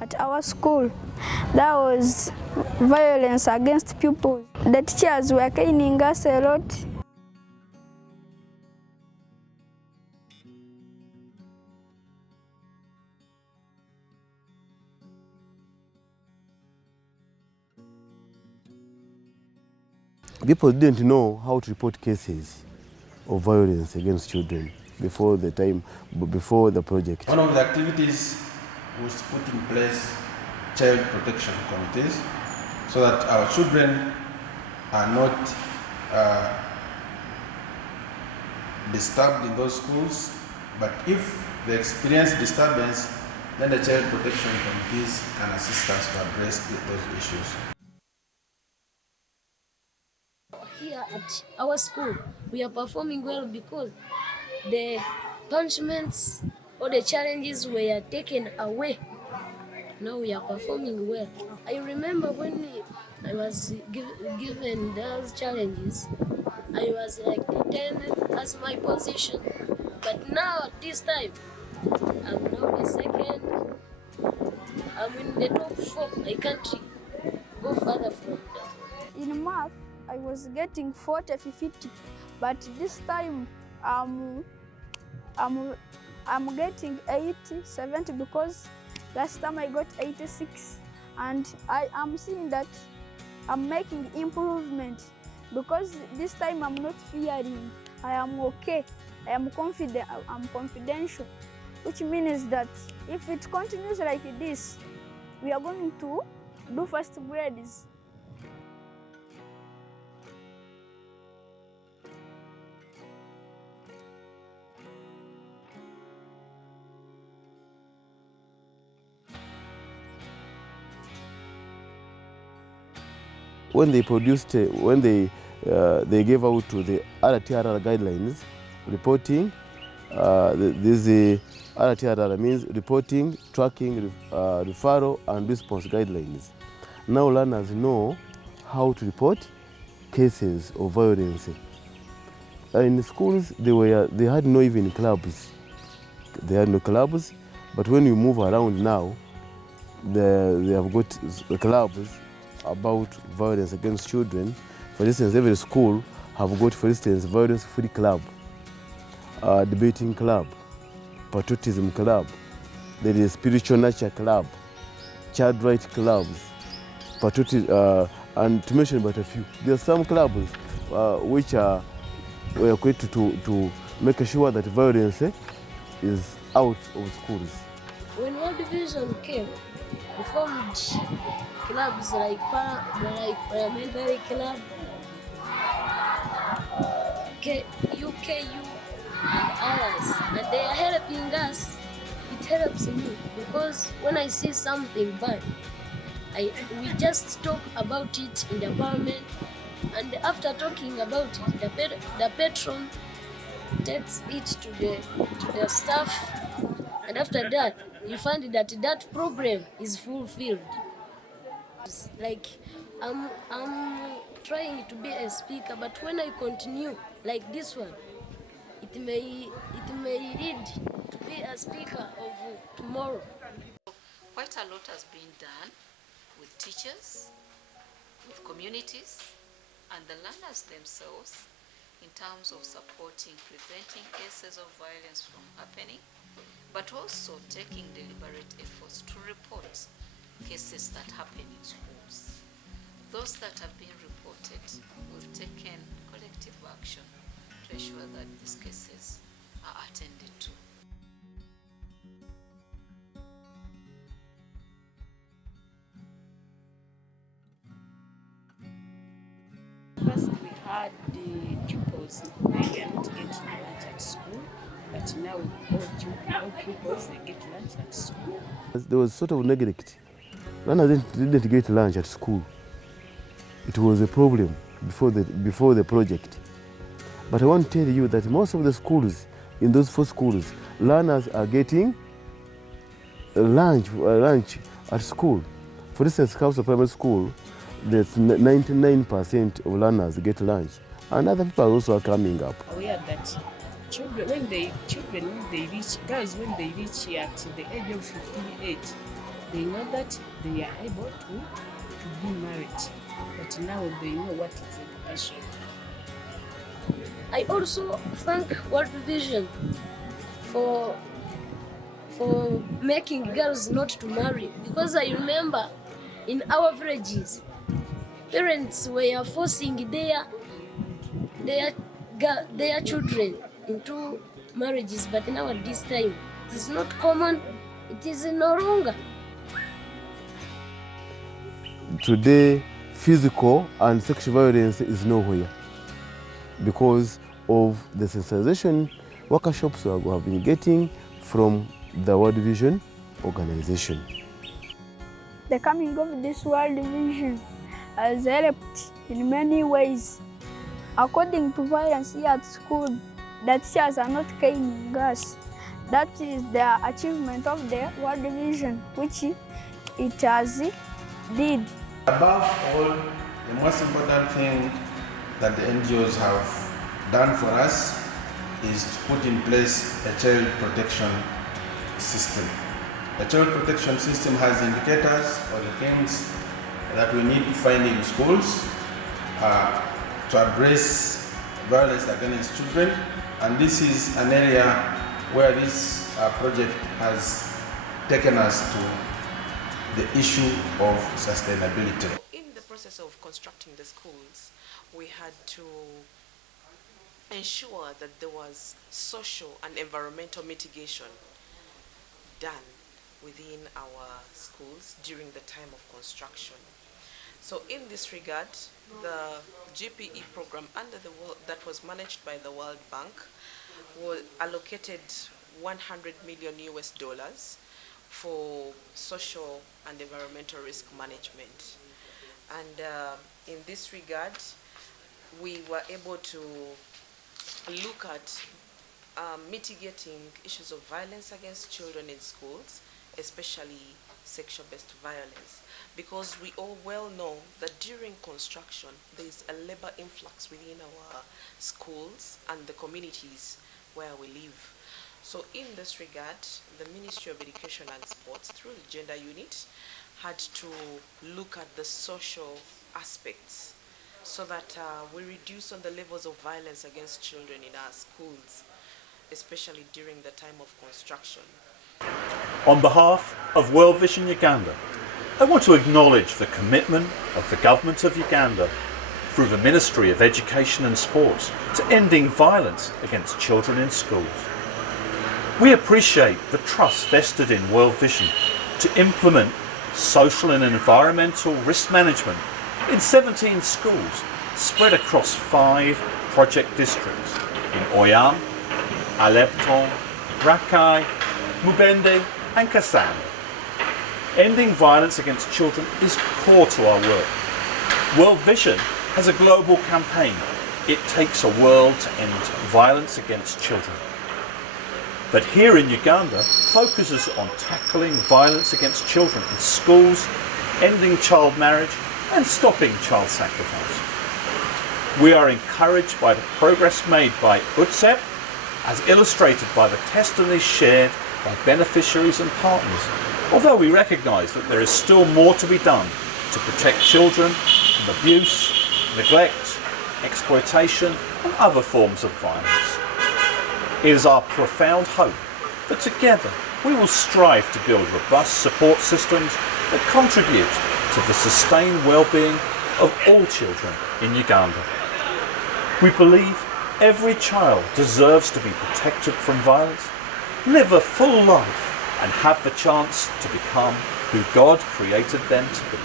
At our school, there was violence against pupils. The teachers were caning us a lot. People didn't know how to report cases of violence against children before the project. One of the activities was to put in place child protection committees so that our children are not disturbed in those schools, but if they experience disturbance, then the child protection committees can assist us to address those issues. Here at our school, we are performing well because the punishments or the challenges were taken away. Now we are performing well. I remember when I was given those challenges, I was like detained as my position. But now at this time, I'm now the second. I'm in the top 4. I can't go further from that. In math, I was getting 40, 50, but this time I'm getting 80, 70 because last time I got 86, and I am seeing that I'm making improvement because this time I'm not fearing. I am okay. I am confident. I'm confidential, which means that if it continues like this, we are going to do first grades. When they produced, when they gave out to the RTRR guidelines, reporting, this RTRR means reporting, tracking, referral, and response guidelines. Now learners know how to report cases of violence. In schools, they had no even clubs. They had no clubs, but when you move around now, they have got clubs about violence against children. For instance, every school have got, for instance, violence-free club, debating club, patriotism club, there is spiritual nature club, child rights clubs, and to mention but a few. There are some clubs which were created to make sure that violence is out of schools. When World Division came, we formed clubs like Parliamentary Club, UKU, and others, and they are helping us. It helps me because when I see something bad, we just talk about it in the parliament, and after talking about it, the patron takes it to the staff, and after that, you find that that problem is fulfilled. Like I'm trying to be a speaker, but when I continue like this one, it may lead to be a speaker of tomorrow. Quite a lot has been done with teachers, with communities, and the learners themselves in terms of supporting, preventing cases of violence from happening, but also taking deliberate efforts to report cases that happen in schools. Those that have been reported, we've taken collective action to ensure that these cases are attended to. First, we had the pupils, they were not getting lunch at school, but now all pupils, they get lunch at school. There was sort of neglect. Learners didn't get lunch at school. It was a problem before the project. But I want to tell you that most of the schools, in those 4 schools, learners are getting lunch at school. For instance, Council Primary School, there's 99% of learners get lunch, and other people also are coming up. Aware that children, when they reach, girls, when they reach at the age of 15 age, They know that they are able to be married, but now they know what is education. I also thank World Vision for making girls not to marry, because I remember in our villages, parents were forcing their children into marriages, but now at this time it is not common. It is no longer. Today, physical and sexual violence is nowhere because of the sensitization workshops we have been getting from the World Vision organization. The coming of this World Vision has helped in many ways. According to violence here at school, the teachers are not caning us. That is the achievement of the World Vision, which it has did. Above all, the most important thing that the NGOs have done for us is to put in place a child protection system. The child protection system has indicators or the things that we need to find in schools to address violence against children, and this is an area where this project has taken us to the issue of sustainability. In the process of constructing the schools, we had to ensure that there was social and environmental mitigation done within our schools during the time of construction. So in this regard, the GPE program that was managed by the World Bank was allocated $100 million for social and environmental risk management. And in this regard, we were able to look at mitigating issues of violence against children in schools, especially sexual-based violence, because we all well know that during construction there is a labor influx within our schools and the communities where we live. So in this regard, the Ministry of Education and Sports, through the gender unit, had to look at the social aspects so that we reduce on the levels of violence against children in our schools, especially during the time of construction. On behalf of World Vision Uganda, I want to acknowledge the commitment of the Government of Uganda through the Ministry of Education and Sports to ending violence against children in schools. We appreciate the trust vested in World Vision to implement social and environmental risk management in 17 schools spread across 5 project districts in Oyam, Aleppo, Rakai, Mubende and Kasanda. Ending violence against children is core to our work. World Vision has a global campaign. It takes a world to end violence against children. But here in Uganda focuses on tackling violence against children in schools, ending child marriage and stopping child sacrifice. We are encouraged by the progress made by UTSEP, as illustrated by the testimonies shared by beneficiaries and partners, although we recognise that there is still more to be done to protect children from abuse, neglect, exploitation and other forms of violence. It is our profound hope that together we will strive to build robust support systems that contribute to the sustained well-being of all children in Uganda. We believe every child deserves to be protected from violence, live a full life and have the chance to become who God created them to be.